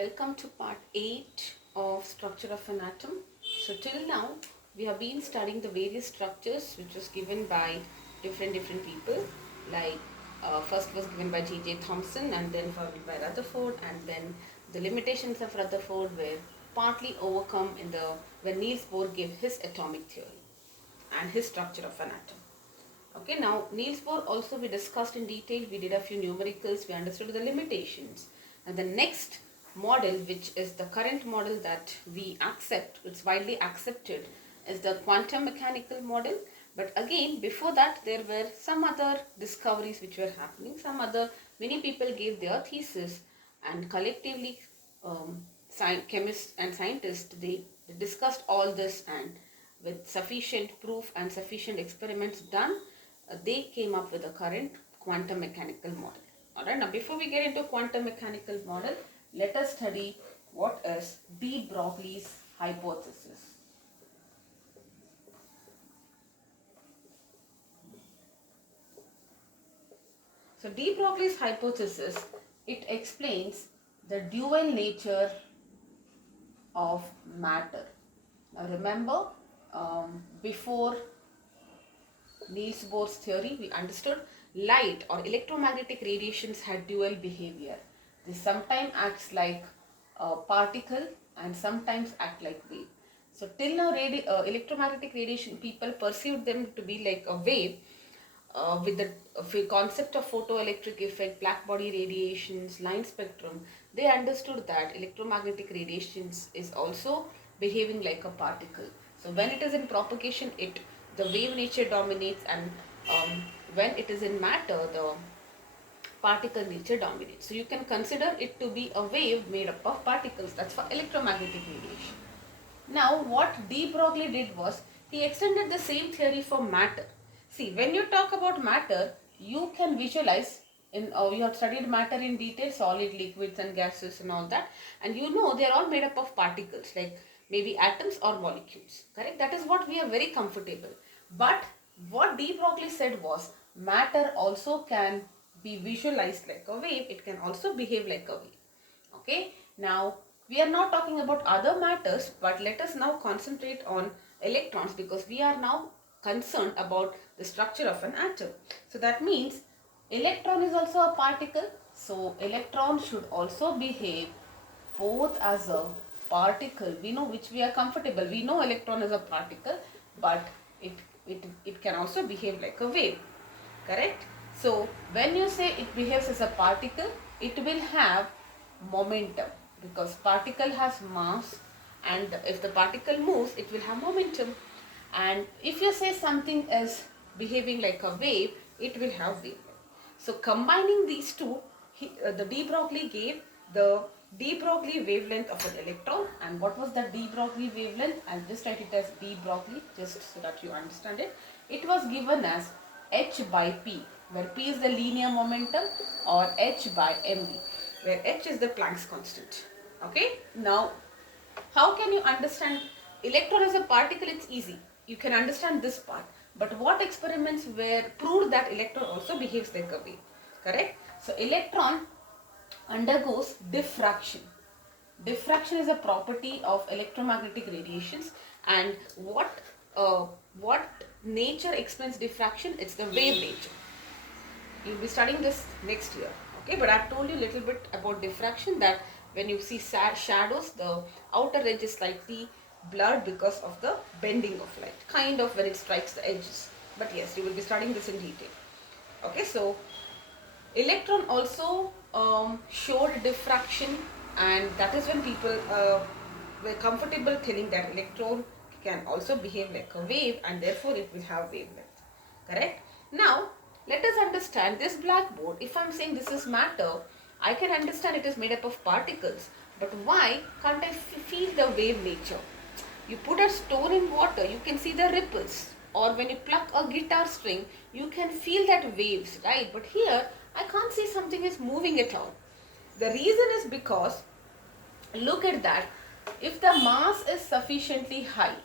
Welcome to part 8 of structure of an atom. So till now we have been studying the various structures which was given by different people, like first was given by J.J. Thomson and then followed by Rutherford, and then the limitations of Rutherford were partly overcome in the when Niels Bohr gave his atomic theory and his structure of an atom. Okay, now Niels Bohr also we discussed in detail. We did a few numericals, we understood the limitations, and the next model, which is the current model that we accept, it's widely accepted, is the quantum mechanical model. But again, before that, there were some other discoveries which were happening. Many people gave their thesis, and collectively, chemists and scientists, they discussed all this, and with sufficient proof and sufficient experiments done, they came up with the current quantum mechanical model. Alright, now before we get into quantum mechanical model, let us study what is de Broglie's hypothesis. So de Broglie's hypothesis, it explains the dual nature of matter. Now remember, before Niels Bohr's theory, we understood light or electromagnetic radiations had dual behavior. They sometimes acts like a particle and sometimes act like wave. So till now, electromagnetic radiation, people perceived them to be like a wave with the concept of photoelectric effect, black body radiations, line spectrum. They understood that electromagnetic radiations is also behaving like a particle. So when it is in propagation, the wave nature dominates, and when it is in matter, the particle nature dominates. So you can consider it to be a wave made up of particles. That's for electromagnetic radiation. Now what de Broglie did was, he extended the same theory for matter. See, when you talk about matter, you can visualize, you have studied matter in detail, solid, liquids and gases and all that, and you know they are all made up of particles, like maybe atoms or molecules, correct? That is what we are very comfortable. But what de Broglie said was, matter also can be visualized like a wave, it can also behave like a wave. Okay, now we are not talking about other matters, but let us now concentrate on electrons, because we are now concerned about the structure of an atom. So that means electron is also a particle, so electron should also behave both as a particle, we know, which we are comfortable. We know electron is a particle, but it can also behave like a wave, correct? So when you say it behaves as a particle, it will have momentum, because particle has mass, and if the particle moves, it will have momentum. And if you say something is behaving like a wave, it will have wavelength. So combining these two, the de Broglie gave the de Broglie wavelength of an electron. And what was the de Broglie wavelength? I'll just write it as de Broglie, just so that you understand it. It was given as h by p, where p is the linear momentum, or h by mv, where h is the Planck's constant. Okay, now how can you understand electron as a particle? It's easy, you can understand this part. But what experiments were proved that electron also behaves like a wave, correct? So electron undergoes diffraction. Diffraction is a property of electromagnetic radiations, and what nature explains diffraction? It's the wave nature. You'll be studying this next year, okay? But I've told you a little bit about diffraction, that when you see shadows, the outer edge is slightly blurred because of the bending of light, kind of when it strikes the edges. But yes, you will be studying this in detail. Okay, so electron also showed diffraction, and that is when people were comfortable telling that electron can also behave like a wave, and therefore it will have wavelength, correct? Now let us understand this blackboard. If I am saying this is matter, I can understand it is made up of particles, but why can't I feel the wave nature? You put a stone in water, you can see the ripples, or when you pluck a guitar string, you can feel that waves, right? But here I can't see something is moving at all. The reason is because, look at that, if the mass is sufficiently high,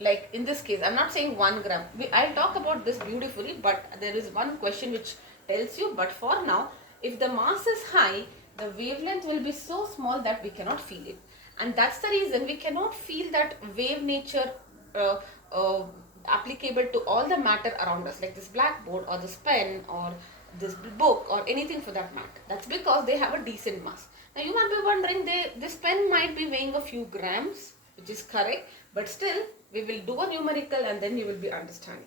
like in this case, I'm not saying 1 gram. I'll talk about this beautifully, but there is one question which tells you. But for now, if the mass is high, the wavelength will be so small that we cannot feel it. And that's the reason we cannot feel that wave nature uh, uh, applicable to all the matter around us, like this blackboard or this pen or this book or anything for that matter. That's because they have a decent mass. Now you might be wondering, this pen might be weighing a few grams, which is correct, but still we will do a numerical and then you will be understanding.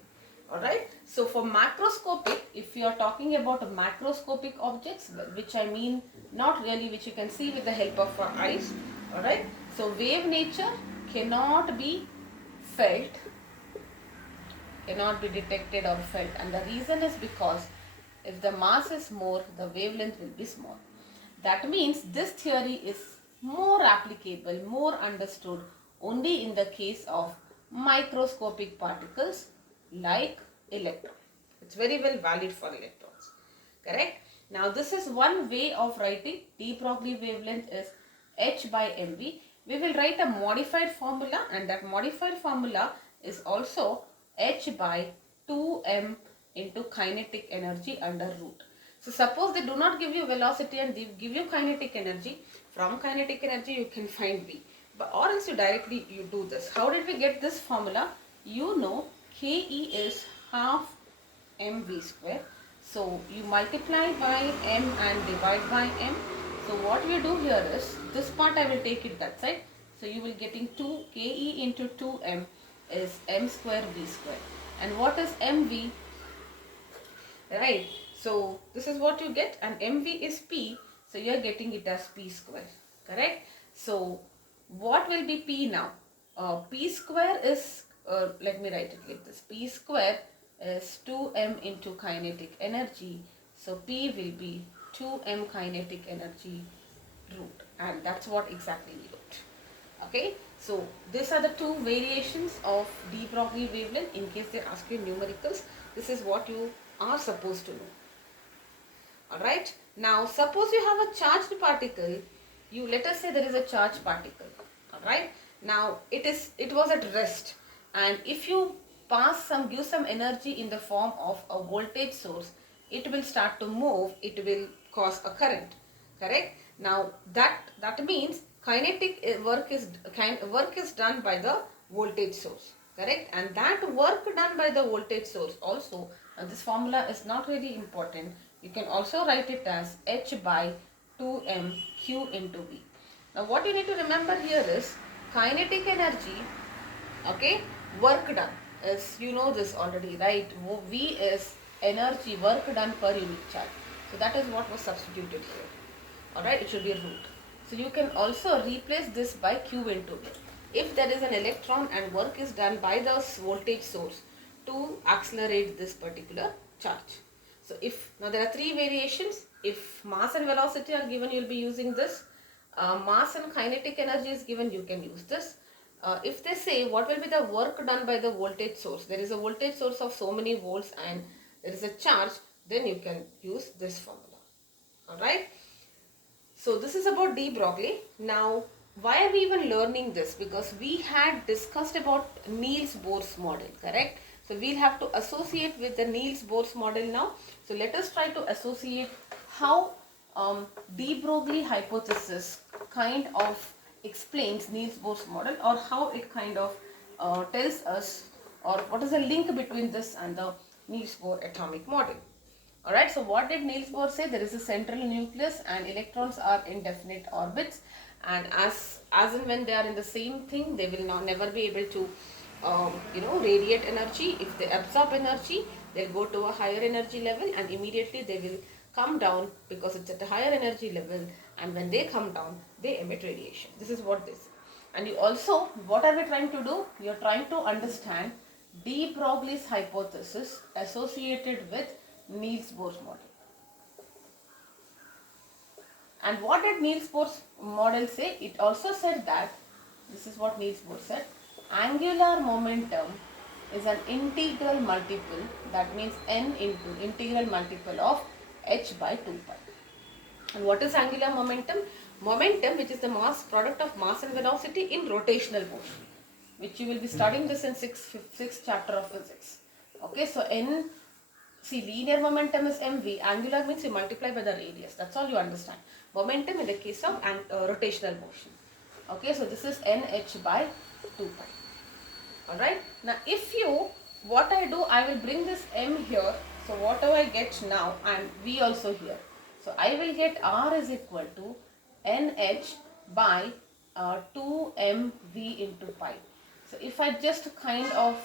Alright, so for macroscopic, if you are talking about macroscopic objects, which I mean not really which you can see with the help of our eyes, alright, so wave nature cannot be felt, cannot be detected or felt, and the reason is because if the mass is more, the wavelength will be small. That means this theory is more applicable, more understood only in the case of microscopic particles like electron. It's very well valid for electrons. Correct? Now this is one way of writing de Broglie wavelength is h by mv. We will write a modified formula, and that modified formula is also h by 2m into kinetic energy under root. So suppose they do not give you velocity and they give you kinetic energy. From kinetic energy you can find v. But or else you directly you do this. How did we get this formula? You know Ke is half mv square. So you multiply by m and divide by m. So what we do here is, this part I will take it that side. So you will getting 2 Ke into 2m is m square v square. And what is mv? Right. So this is what you get, and mv is p. So you are getting it as p square. Correct. So what will be p now? P square is, let me write it like this. P square is 2m into kinetic energy. So P will be 2m kinetic energy root, and that's what exactly we wrote. Okay, so these are the two variations of de Broglie wavelength. In case they ask you numericals, this is what you are supposed to know. Alright, now suppose you have a charged particle. You let us say there is a charged particle. Alright, now it was at rest, and if you give some energy in the form of a voltage source, it will start to move, it will cause a current. Correct? Now that means kinetic work is done by the voltage source. Correct? And that work done by the voltage source also, this formula is not really important. You can also write it as h by 2m q into v. Now what you need to remember here is kinetic energy, okay, work done is, you know this already, right? V is energy, work done per unit charge. So that is what was substituted here. Alright, it should be a root. So you can also replace this by q into v. If there is an electron and work is done by the voltage source to accelerate this particular charge. So now there are three variations. If mass and velocity are given, you will be using this. Mass and kinetic energy is given, you can use this. If they say what will be the work done by the voltage source, there is a voltage source of so many volts and there is a charge, then you can use this formula. Alright. So this is about de Broglie. Now why are we even learning this? Because we had discussed about Niels Bohr's model, correct? So we'll have to associate with the Niels Bohr's model now. So let us try to associate how de Broglie hypothesis kind of explains Niels Bohr's model, or how it kind of tells us, or what is the link between this and the Niels Bohr atomic model. Alright, so what did Niels Bohr say? There is a central nucleus and electrons are in definite orbits, and as and when they are in the same thing, they will never be able to radiate energy. If they absorb energy, they'll go to a higher energy level and immediately they will come down because it's at a higher energy level, and when they come down, they emit radiation. This is what they say. And you also, what are we trying to do? You are trying to understand de Broglie's hypothesis associated with Niels Bohr's model. And what did Niels Bohr's model say? It also said that, this is what Niels Bohr said, angular momentum is an integral multiple, that means n into integral multiple of h by 2 pi. And what is angular momentum? Momentum, which is the product of mass and velocity in rotational motion, which you will be studying this in 6th chapter of physics. Okay, so See, linear momentum is mv, angular means you multiply by the radius. That's all you understand. Momentum in the case of rotational motion. Okay, so this is nh by 2 pi. Alright, now if you, what I do, I will bring this m here. So whatever I get now, and v also here. So I will get r is equal to nh by 2mv into pi. So if I just kind of,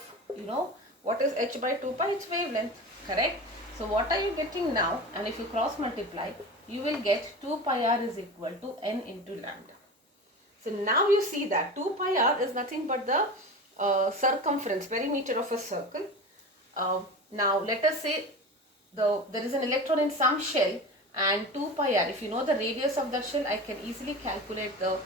what is h by 2 pi? It's wavelength, correct? So what are you getting now? And if you cross multiply, you will get 2 pi r is equal to n into lambda. So now you see that 2 pi r is nothing but the circumference, perimeter of a circle. Now let us say there is an electron in some shell and 2 pi r. If you know the radius of that shell, I can easily calculate the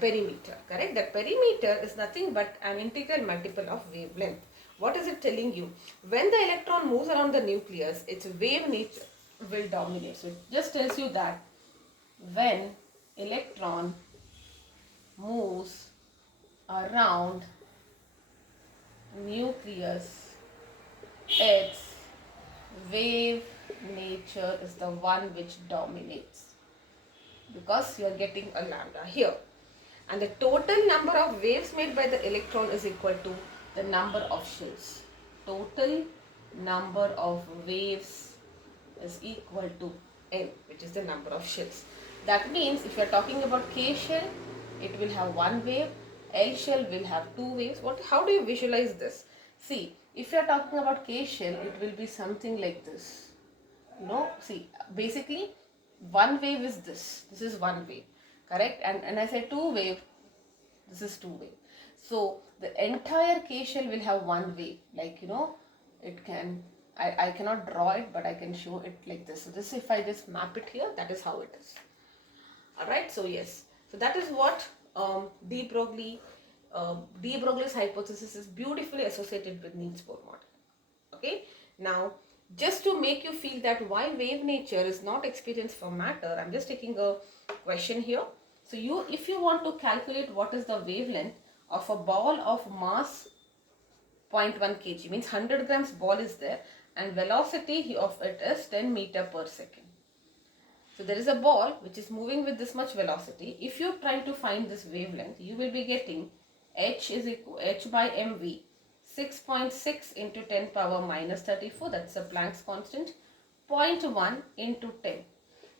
perimeter, correct? That perimeter is nothing but an integral multiple of wavelength. What is it telling you? When the electron moves around the nucleus, its wave nature will dominate. So it just tells you that when electron moves around nucleus, its wave nature is the one which dominates, because you are getting a lambda here, and the total number of waves made by the electron is equal to the number of shells. Total number of waves is equal to n, which is the number of shells. That means if you are talking about K shell, it will have one wave. L shell will have two waves. How do you visualize this? See, if you are talking about K shell, it will be something like this. See, basically one wave is this. This is one wave, correct? And I say two wave, this is two wave. So the entire K shell will have one wave. Like, it can, I cannot draw it, but I can show it like this. So this, if I just map it here, that is how it is. Alright, so yes. So that is what de Broglie's hypothesis is beautifully associated with Niels-Bohr model. Okay. Now, just to make you feel that why wave nature is not experienced for matter, I'm just taking a question here. So if you want to calculate what is the wavelength of a ball of mass 0.1 kg, means 100 grams ball is there, and velocity of it is 10 meter per second. So there is a ball which is moving with this much velocity. If you try to find this wavelength, you will be getting h by mv 6.6 into 10 power minus 34, that's a Planck's constant, 0.1 into 10.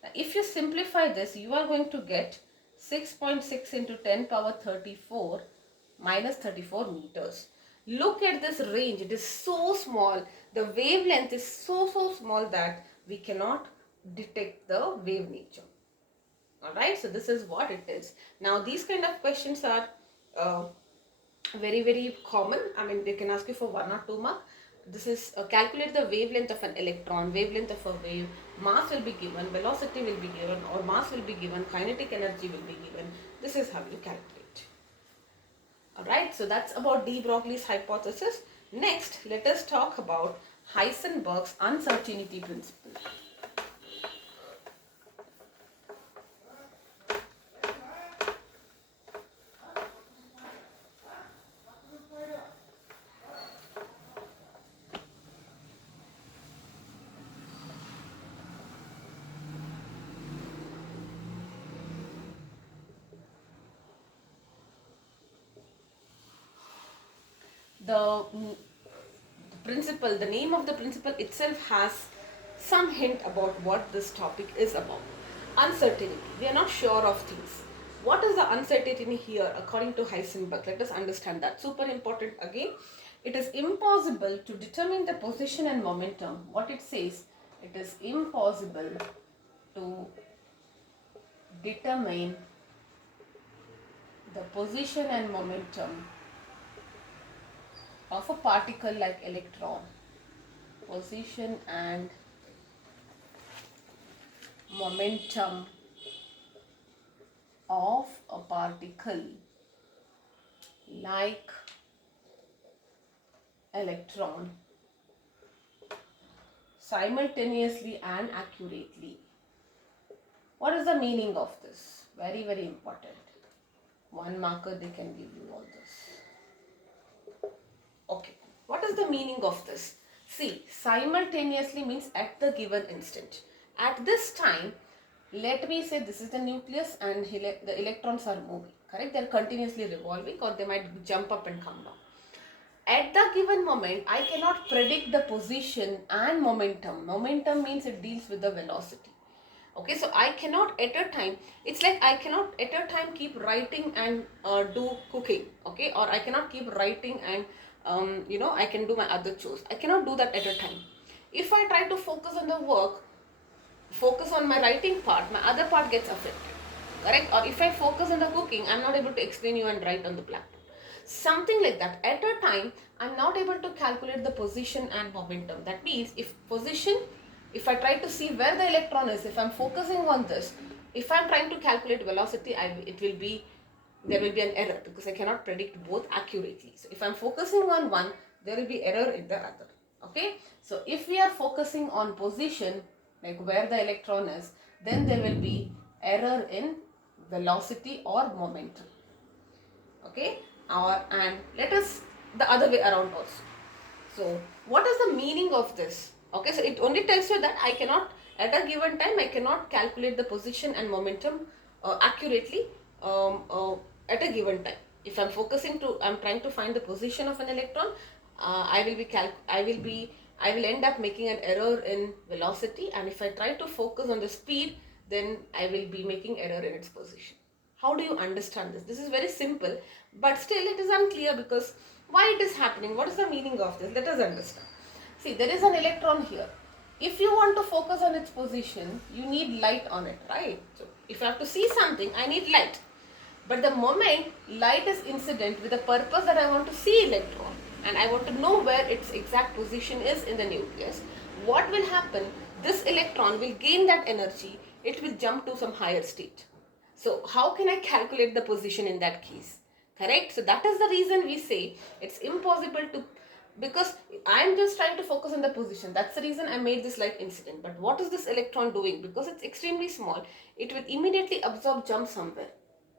Now if you simplify this, you are going to get 6.6 into 10 power 34 minus 34 meters. Look at this range, it is so small, the wavelength is so small that we cannot detect the wave nature. Alright, so this is what it is. Now these kind of questions are very common. I mean, they can ask you for 1 or 2 mark. This is calculate the wavelength of an electron, wavelength of a wave, mass will be given, velocity will be given, or mass will be given, kinetic energy will be given. This is how you calculate. Alright, so that's about de Broglie's hypothesis. Next, let us talk about Heisenberg's uncertainty principle. The name of the principle itself has some hint about what this topic is about. Uncertainty. We are not sure of things. What is the uncertainty here according to Heisenberg? Let us understand that. Super important again. It is impossible to determine the position and momentum. What it says, it is impossible to determine the position and momentum of a particle like electron. Position and momentum of a particle like electron simultaneously and accurately. What is the meaning of this? Very important. 1 marker they can give you all this. Okay, what is the meaning of this? See, simultaneously means at the given instant. At this time, let me say this is the nucleus and the electrons are moving, correct? They are continuously revolving, or they might jump up and come down. At the given moment, I cannot predict the position and momentum. Momentum means it deals with the velocity. Okay, so I cannot at a time, it's like I cannot at a time keep writing and do cooking, okay, or I cannot keep writing and I can do my other chores. I cannot do that at a time. If I try to focus on the work, focus on my writing part, my other part gets affected, correct? Or if I focus on the cooking, I'm not able to explain you and write on the blackboard. Something like that. At a time, I'm not able to calculate the position and momentum. That means if I try to see where the electron is, if I'm focusing on this, if I'm trying to calculate velocity, there will be an error because I cannot predict both accurately. So if I'm focusing on one, there will be error in the other. Okay. So if we are focusing on position, like where the electron is, then there will be error in velocity or momentum. Okay. And let us the other way around also. So what is the meaning of this? Okay, so it only tells you that I cannot at a given time I cannot calculate the position and momentum accurately at a given time. If I'm trying to find the position of an electron, I will end up making an error in velocity, and if I try to focus on the speed, then I will be making error in its position. How do you understand this? This is very simple, but still it is unclear because why it is happening? What is the meaning of this? Let us understand. See, there is an electron here. If you want to focus on its position, you need light on it, right? So, if I have to see something, I need light. But the moment light is incident with the purpose that I want to see electron and I want to know where its exact position is in the nucleus, what will happen? This electron will gain that energy. It will jump to some higher state. So how can I calculate the position in that case? Correct? So that is the reason we say it's impossible to, because I am just trying to focus on the position. That's the reason I made this light incident. But what is this electron doing? Because it's extremely small, it will immediately absorb, jump somewhere.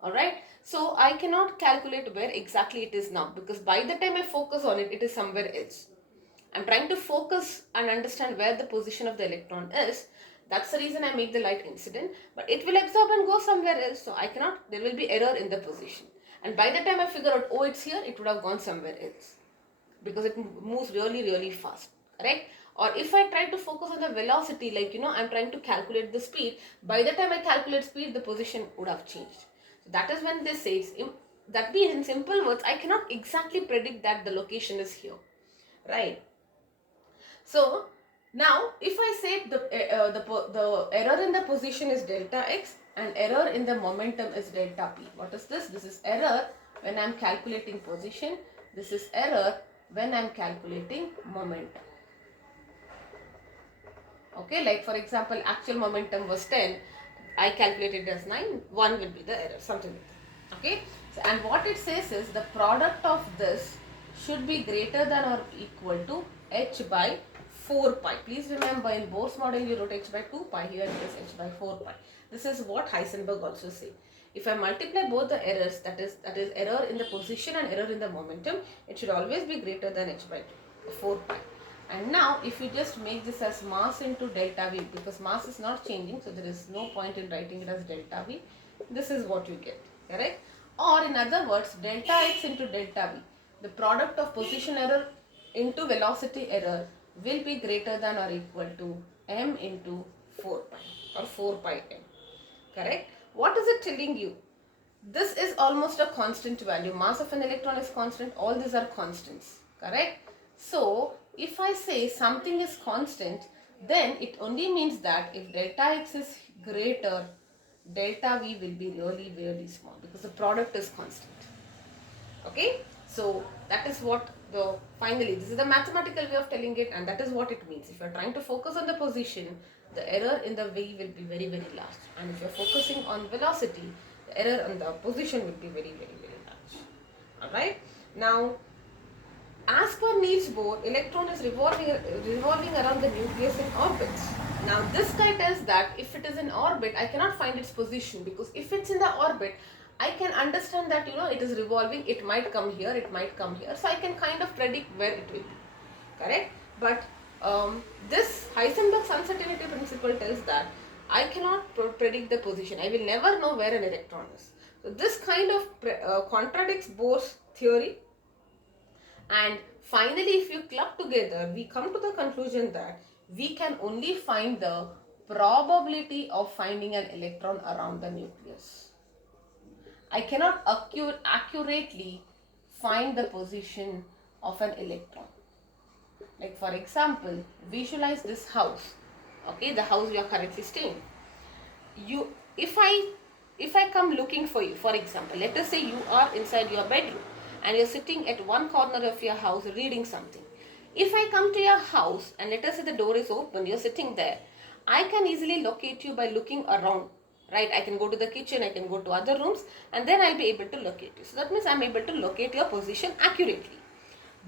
Alright? So I cannot calculate where exactly it is now, because by the time I focus on it, it is somewhere else. I'm trying to focus and understand where the position of the electron is. That's the reason I make the light incident, but it will absorb and go somewhere else. So there will be error in the position. And by the time I figure out, oh, it's here, it would have gone somewhere else because it moves really, really fast, correct? Or if I try to focus on the velocity, like, I'm trying to calculate the speed, by the time I calculate speed, the position would have changed. So that is when they say, that means in simple words, I cannot exactly predict that the location is here, right? So now if I say the error in the position is delta x and error in the momentum is delta p. What is this? This is error when I am calculating position. This is error when I am calculating momentum. Okay, like for example, actual momentum was 10. I calculated as 9. 1 will be the error, something like that. Okay, so, and what it says is the product of this should be greater than or equal to h by 4 pi. Please remember, in Bohr's model you wrote h by 2 pi, here it is h by 4 pi. This is what Heisenberg also said. If I multiply both the errors, that is error in the position and error in the momentum, it should always be greater than h by 4 pi. And now if you just make this as mass into delta V, because mass is not changing, so there is no point in writing it as delta V, this is what you get, correct? Or in other words, delta x into delta V, the product of position error into velocity error will be greater than or equal to m into 4 pi or 4 pi m, correct? What is it telling you? This is almost a constant value. Mass of an electron is constant. All these are constants, correct? So if I say something is constant, then it only means that if delta x is greater, delta V will be really, really small because the product is constant. Okay, so that is what finally, this is the mathematical way of telling it, and that is what it means. If you are trying to focus on the position, the error in the V will be very, very large, and if you are focusing on velocity, the error on the position will be very, very, very large. Alright, now as per Niels Bohr, electron is revolving around the nucleus in orbits. Now this guy tells that if it is in orbit, I cannot find its position, because if it's in the orbit, I can understand that it is revolving, it might come here, it might come here, so I can kind of predict where it will be, correct? But This Heisenberg's uncertainty principle tells that I cannot predict the position. I will never know where an electron is. So this kind of contradicts Bohr's theory. And finally, if you club together, we come to the conclusion that we can only find the probability of finding an electron around the nucleus. I cannot accurately find the position of an electron. Like for example, visualize this house. Okay, the house you are currently staying. If I come looking for you, for example, let us say you are inside your bedroom and you're sitting at one corner of your house reading something. If I come to your house and let us say the door is open, you're sitting there, I can easily locate you by looking around, right? I can go to the kitchen, I can go to other rooms, and then I'll be able to locate you. So that means I'm able to locate your position accurately.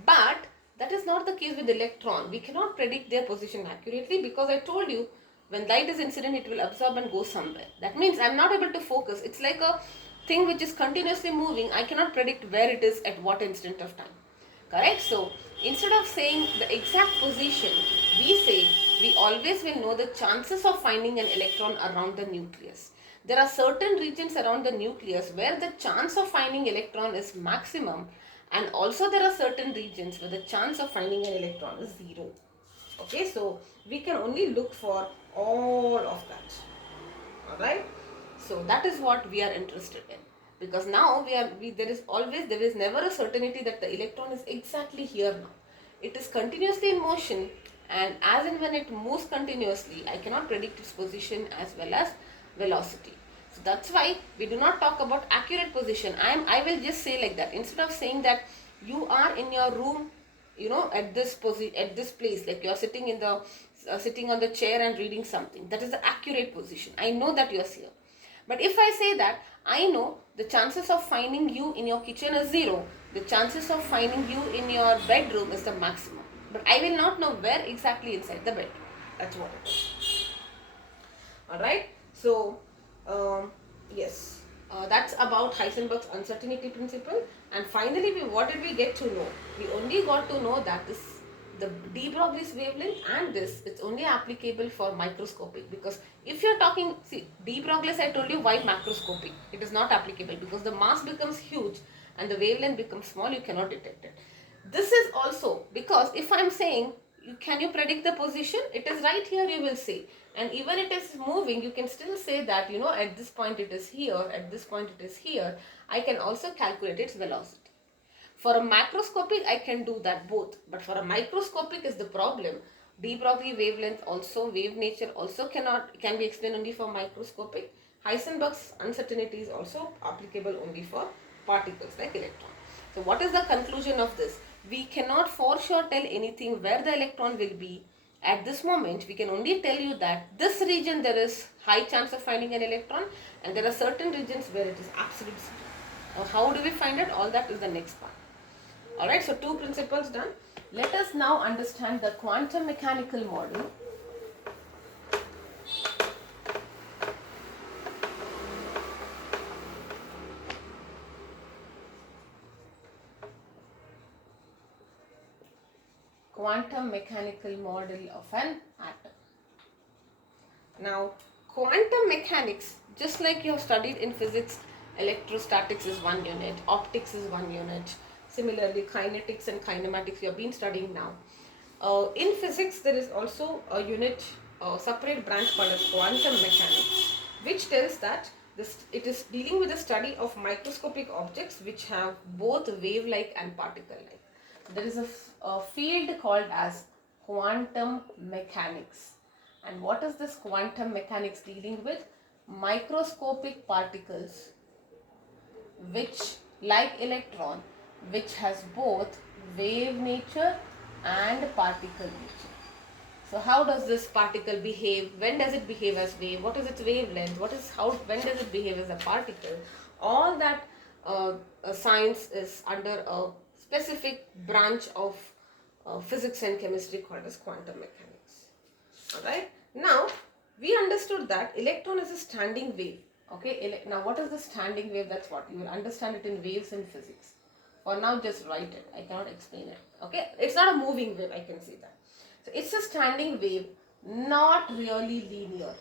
But that is not the case with the electron. We cannot predict their position accurately because I told you when light is incident, it will absorb and go somewhere. That means I'm not able to focus. It's like a thing which is continuously moving. I cannot predict where it is at what instant of time. Correct? So instead of saying the exact position, we say we always will know the chances of finding an electron around the nucleus. There are certain regions around the nucleus where the chance of finding electron is maximum, and also there are certain regions where the chance of finding an electron is 0. Okay, so we can only look for all of that. Alright, so that is what we are interested in, because now there is never a certainty that the electron is exactly here now. It is continuously in motion, and as and when it moves continuously, I cannot predict its position as well as velocity. So that's why we do not talk about accurate position. I will just say like that. Instead of saying that you are in your room, at this place, like you are sitting in the sitting on the chair and reading something, that is the accurate position. I know that you are here. But if I say that I know the chances of finding you in your kitchen is 0, the chances of finding you in your bedroom is the maximum. But I will not know where exactly inside the bedroom. That's what it is. Alright, so yes, that's about Heisenberg's uncertainty principle. And finally, what did we get to know? We only got to know that the de Broglie's wavelength and it's only applicable for microscopic, because if you're talking, see, de Broglie's, I told you why macroscopic. It is not applicable because the mass becomes huge and the wavelength becomes small, you cannot detect it. This is also because if I'm saying, can you predict the position? It is right here, you will say. And even it is moving, you can still say that, at this point it is here, at this point it is here. I can also calculate its velocity. For a macroscopic, I can do that both. But for a microscopic is the problem. De Broglie wavelength also, wave nature also can be explained only for microscopic. Heisenberg's uncertainty is also applicable only for particles like electron. So what is the conclusion of this? We cannot for sure tell anything where the electron will be. At this moment, we can only tell you that this region there is high chance of finding an electron, and there are certain regions where it is absolute zero. Now, how do we find it? All that is the next part. Alright, so 2 principles done. Let us now understand the quantum mechanical model. Quantum mechanical model of an atom. Now, quantum mechanics, just like you have studied in physics, electrostatics is 1 unit, optics is 1 unit. Similarly, kinetics and kinematics you have been studying now. In physics, there is also a unit, separate branch called as quantum mechanics, which tells that it is dealing with the study of microscopic objects which have both wave-like and particle-like. There is a field called as quantum mechanics. And what is this quantum mechanics dealing with? Microscopic particles which, like electron, which has both wave nature and particle nature. So how does this particle behave? When does it behave as wave? What is its wavelength? When does it behave as a particle? All that science is under a specific branch of physics and chemistry called as quantum mechanics. Alright. Now, we understood that electron is a standing wave. Okay. Now, what is the standing wave? That's what. You will understand it in waves in physics. For now, just write it. I cannot explain it. Okay. It's not a moving wave. I can say that. So it's a standing wave, not really linear,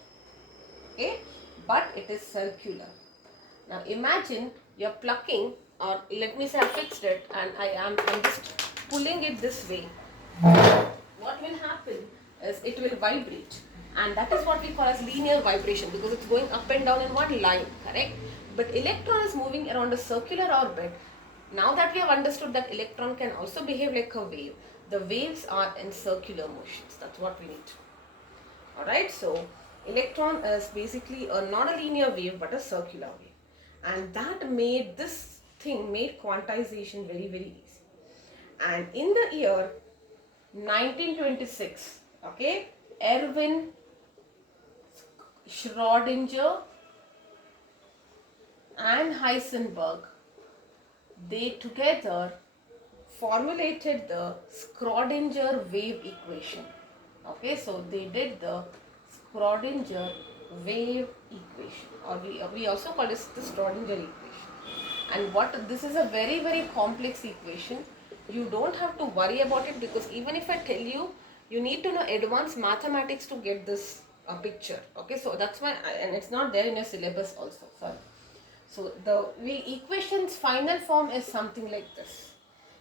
okay, but it is circular. Now imagine you're plucking, or let me say I fixed it and I'm just pulling it this way. What will happen is it will vibrate, and that is what we call as linear vibration, because it's going up and down in one line, correct? But electron is moving around a circular orbit. Now that we have understood that electron can also behave like a wave, the waves are in circular motions. That's what we need. Alright, so electron is basically not a linear wave but a circular wave, and that made this thing, made quantization very, very easy. And in the year 1926, okay, Erwin Schrödinger and Heisenberg, they together formulated the Schrödinger wave equation. Okay, so they did the Schrödinger wave equation, or we also call it the Schrödinger equation. And what this is a very, very complex equation. You don't have to worry about it, because even if I tell you, you need to know advanced mathematics to get this picture. Okay, so that's why, and it's not there in your syllabus also. Sorry. So the equation's final form is something like this,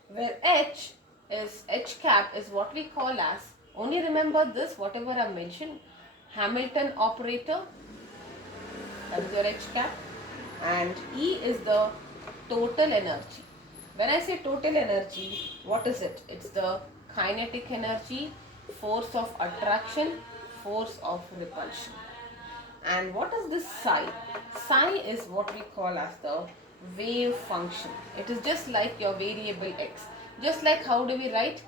where H cap is what we call as, only remember this, whatever I mentioned, Hamilton operator, that is your H cap, and E is the total energy. When I say total energy, what is it? It's the kinetic energy, force of attraction, force of repulsion. And what is this psi? Psi is what we call as the wave function. It is just like your variable x. Just like how do we write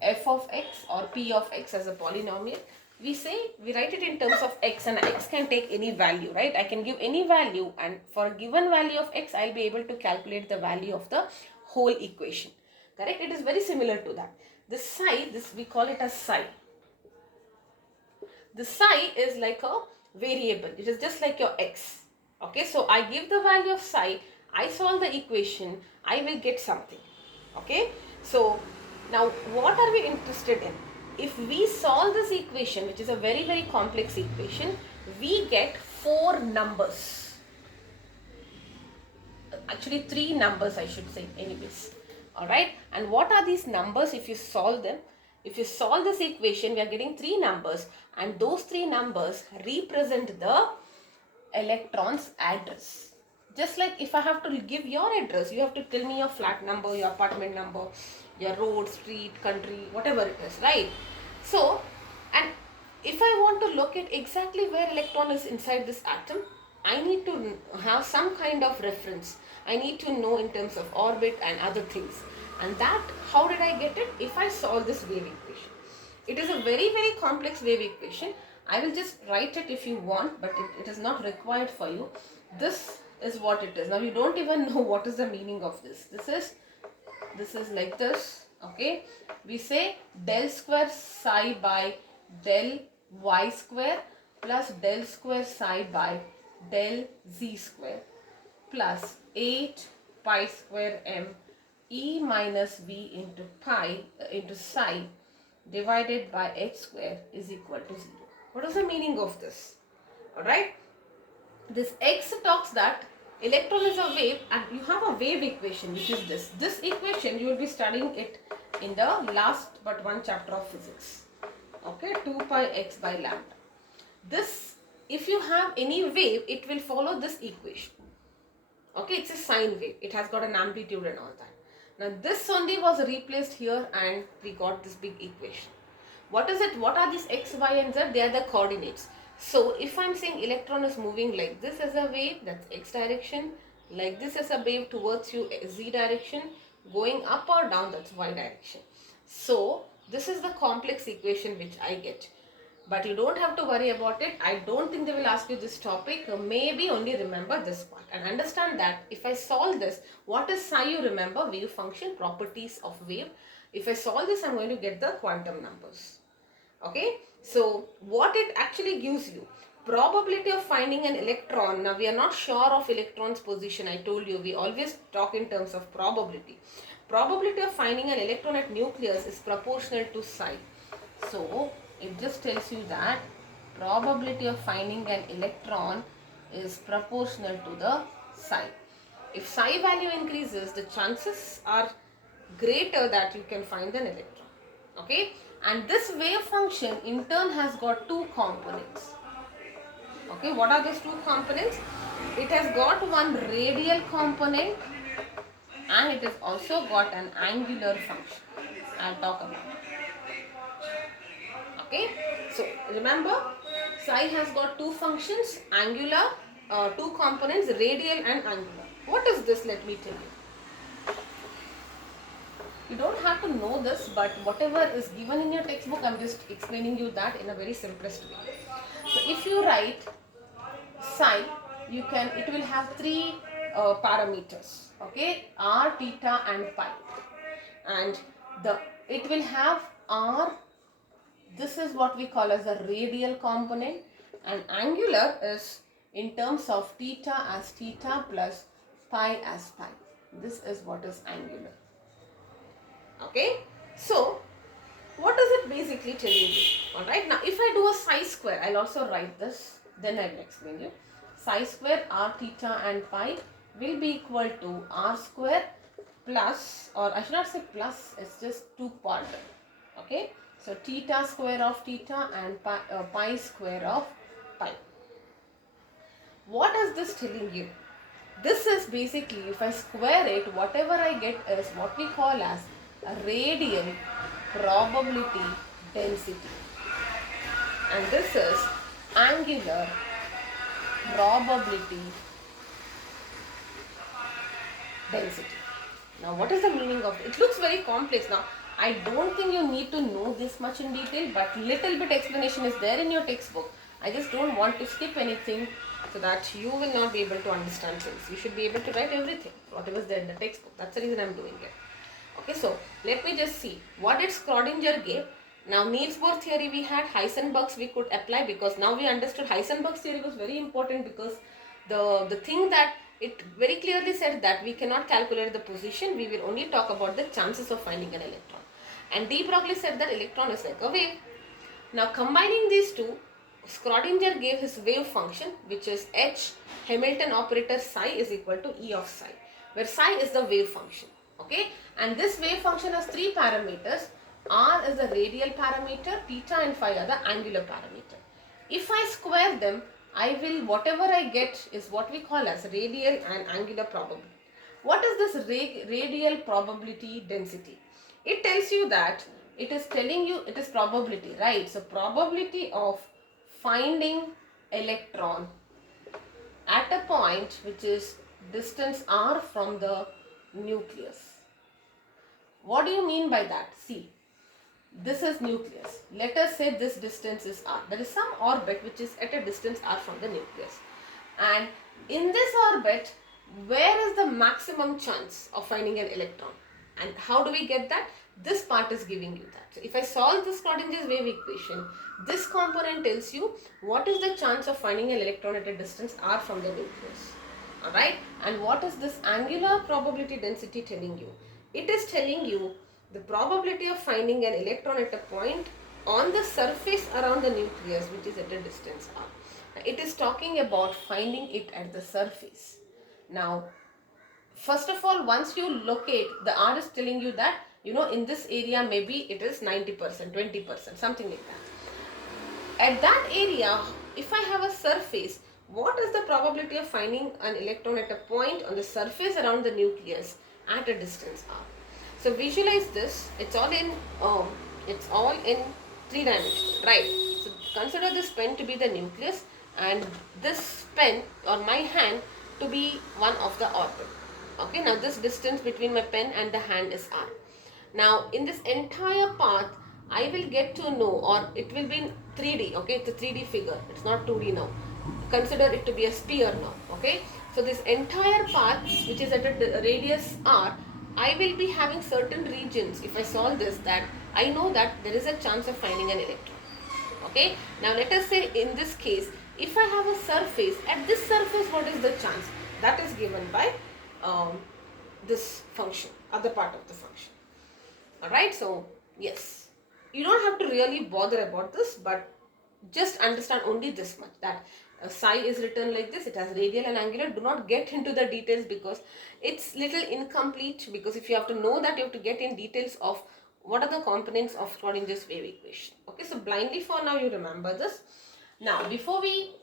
f of x or p of x as a polynomial? We write it in terms of x, and x can take any value, right? I can give any value, and for a given value of x, I'll be able to calculate the value of the whole equation. Correct? It is very similar to that. This psi, we call it as psi. The psi is like a variable. It is just like your x. Okay, so I give the value of psi, I solve the equation, I will get something. Okay, so now what are we interested in? If we solve this equation, which is a very, very complex equation, we get 4 numbers. Actually 3 numbers I should say anyways. Alright, and what are these numbers if you solve them? If you solve this equation, we are getting 3 numbers, and those 3 numbers represent the electron's address. Just like if I have to give your address, you have to tell me your flat number, your apartment number, your road, street, country, whatever it is, right? So, and if I want to locate exactly where electron is inside this atom, I need to have some kind of reference. I need to know in terms of orbit and other things. And that, how did I get it? If I solve this wave equation. It is a very, very complex wave equation. I will just write it if you want, but it is not required for you. This is what it is. Now you don't even know what is the meaning of this. This is like this. Okay. We say del square psi by del y square plus del square psi by del z square plus 8 pi square m e minus v into pi into psi divided by h square is equal to 0. What is the meaning of this? Alright. This x talks that electron is a wave, and you have a wave equation, which is this. This equation, you will be studying it in the last but one chapter of physics. Okay, 2 pi x by lambda. This, if you have any wave, it will follow this equation. Okay, it's a sine wave. It has got an amplitude and all that. Now this only was replaced here, and we got this big equation. What is it? What are these x, y and z? They are the coordinates. So if I'm saying electron is moving like this as a wave, that's x direction, like this as a wave towards you, z direction, going up or down, that's y direction. So this is the complex equation which I get. But you don't have to worry about it. I don't think they will ask you this topic. Maybe only remember this part and understand that if I solve this, what is psi? You remember wave function, properties of wave. If I solve this, I'm going to get the quantum numbers. Okay, so what it actually gives you, probability of finding an electron. Now we are not sure of electron's position. I told you we always talk in terms of probability. probability of finding an electron at nucleus is proportional to psi. So it just tells you that probability of finding an electron is proportional to the psi. If psi value increases, the chances are greater that you can find an electron. Okay, and this wave function in turn has got two components. Okay, what are those two components? It has got one radial component and it has also got an angular function. I'll talk about it. Okay, so remember, psi has got two functions, angular, two components, radial and angular. What is this? Let me tell you. You don't have to know this, but whatever is given in your textbook, I'm just explaining you that in a very simplest way. So if you write psi, it will have three parameters. Okay, r, theta and pi, and it will have r. This is what we call as a radial component, and angular is in terms of theta as theta plus pi as pi. This is what is angular. Okay, so what does it basically tell you? Alright, now if I do a psi square, I'll also write this, then I will explain you. Psi square r, theta and pi will be equal to r square plus, or I should not say plus, it's just 2 part. Okay, so theta square of theta and pi square of pi. What is this telling you? This is basically, if I square it, whatever I get is what we call as a radial probability density, and this is angular probability density. Now what is the meaning of it? It looks very complex. Now I don't think you need to know this much in detail, but little bit explanation is there in your textbook. I just don't want to skip anything so that you will not be able to understand things. You should be able to write everything, whatever is there in the textbook. That's the reason I'm doing it. Okay, so let me just see. What did Schrodinger give? Now Niels Bohr theory we had, Heisenberg's we could apply, because now we understood Heisenberg's theory was very important, because the thing that it very clearly said that we cannot calculate the position, we will only talk about the chances of finding an electron. And de Broglie said that electron is like a wave. Now combining these two, Schrodinger gave his wave function, which is h Hamilton operator psi is equal to E of psi, where psi is the wave function. Okay, and this wave function has three parameters. R is the radial parameter, theta and phi are the angular parameter. If I square them, whatever I get is what we call as radial and angular probability. What is this radial probability density? It tells you that it is telling you it is probability, right? So probability of finding electron at a point which is distance r from the nucleus. What do you mean by that? See, this is nucleus. Let us say this distance is r. There is some orbit which is at a distance r from the nucleus. And in this orbit, where is the maximum chance of finding an electron? And how do we get that? This part is giving you that. So if I solve this Schrodinger's wave equation, this component tells you what is the chance of finding an electron at a distance r from the nucleus. Alright, and what is this angular probability density telling you? It is telling you the probability of finding an electron at a point on the surface around the nucleus which is at a distance r. It is talking about finding it at the surface. Now, first of all, once you locate, the r is telling you that, in this area maybe it is 90%, 20%, something like that. At that area, if I have a surface, what is the probability of finding an electron at a point on the surface around the nucleus at a distance r? So visualize this. It's all in 3 dimensions, right? So consider this pen to be the nucleus and this pen or my hand to be one of the orbit. Okay, now this distance between my pen and the hand is r. Now in this entire path, I will get to know, or it will be in 3D. Okay, it's a 3D figure. It's not 2D now. Consider it to be a sphere now. Okay, so this entire path which is at a radius r, I will be having certain regions. If I solve this, that I know that there is a chance of finding an electron. Okay, now let us say in this case, if I have a surface, at this surface what is the chance? That is given by this function. other part of the function. Alright, so yes, you don't have to really bother about this, but just understand only this much, that psi is written like this, it has radial and angular. Do not get into the details because it's little incomplete, because if you have to know that, you have to get in details of what are the components of Schrodinger's wave equation. Okay, so blindly for now you remember this. Now before we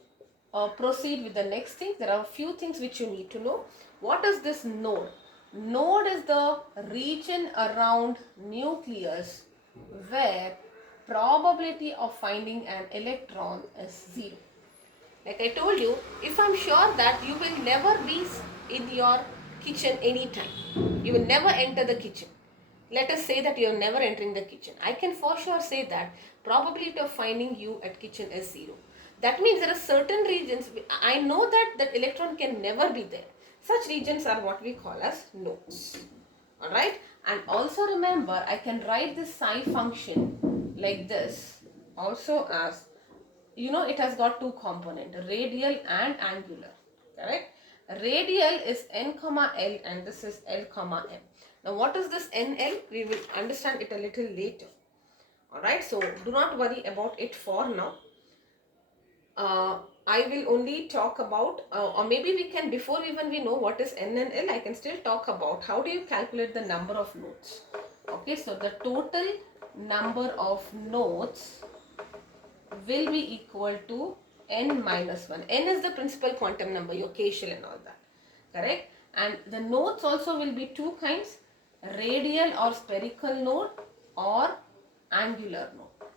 proceed with the next thing, there are a few things which you need to know. What is this node? Node is the region around nucleus where probability of finding an electron is 0. Like I told you, if I'm sure that you will never be in your kitchen anytime, you will never enter the kitchen. Let us say that you are never entering the kitchen. I can for sure say that probability of finding you at kitchen is 0. That means there are certain regions, I know that that electron can never be there. Such regions are what we call as nodes. Alright, and also remember, I can write this psi function like this also as, you know, it has got two components, radial and angular. Correct? Radial is n comma l and this is l comma m. Now what is this nl? We will understand it a little later. Alright, so do not worry about it for now. I will only talk about, or maybe we can, before even we know what is N and L, I can still talk about how do you calculate the number of nodes. Okay, so the total number of nodes will be equal to N minus 1. N is the principal quantum number, your K-shell and all that. Correct? And the nodes also will be two kinds, radial or spherical node or angular node.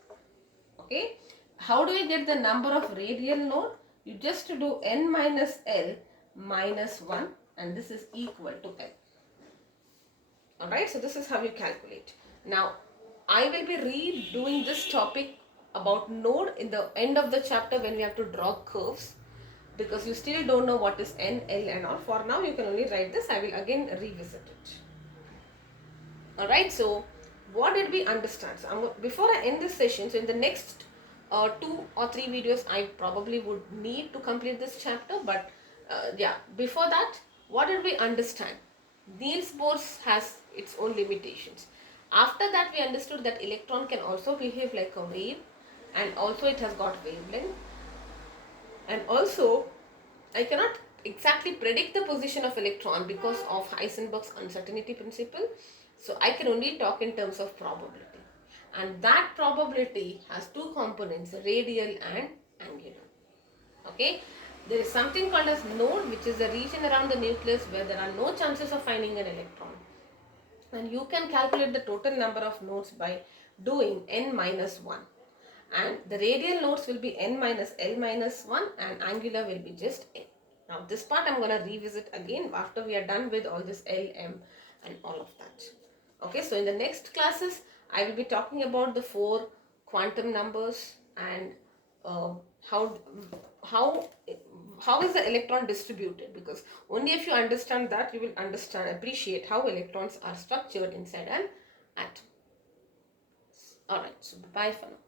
Okay? How do we get the number of radial node? You just do n minus l minus 1 and this is equal to l. Alright, so this is how you calculate. Now, I will be redoing this topic about node in the end of the chapter when we have to draw curves, because you still don't know what is n, l and all. For now, you can only write this. I will again revisit it. Alright, so what did we understand? So before I end this session, so in the next 2 or 3 videos, I probably would need to complete this chapter, but yeah, before that, what did we understand? Niels Bohr's has its own limitations. After that, we understood that electron can also behave like a wave, and also it has got wavelength, and also I cannot exactly predict the position of electron because of Heisenberg's uncertainty principle. So I can only talk in terms of probability. And that probability has two components, radial and angular. Okay. There is something called as node, which is the region around the nucleus where there are no chances of finding an electron. And you can calculate the total number of nodes by doing n minus 1. And the radial nodes will be n minus l minus 1 and angular will be just n. Now this part I'm going to revisit again after we are done with all this L, M and all of that. Okay, so in the next classes, I will be talking about the 4 quantum numbers and how is the electron distributed, because only if you understand that you will appreciate how electrons are structured inside an atom. Alright, so bye for now.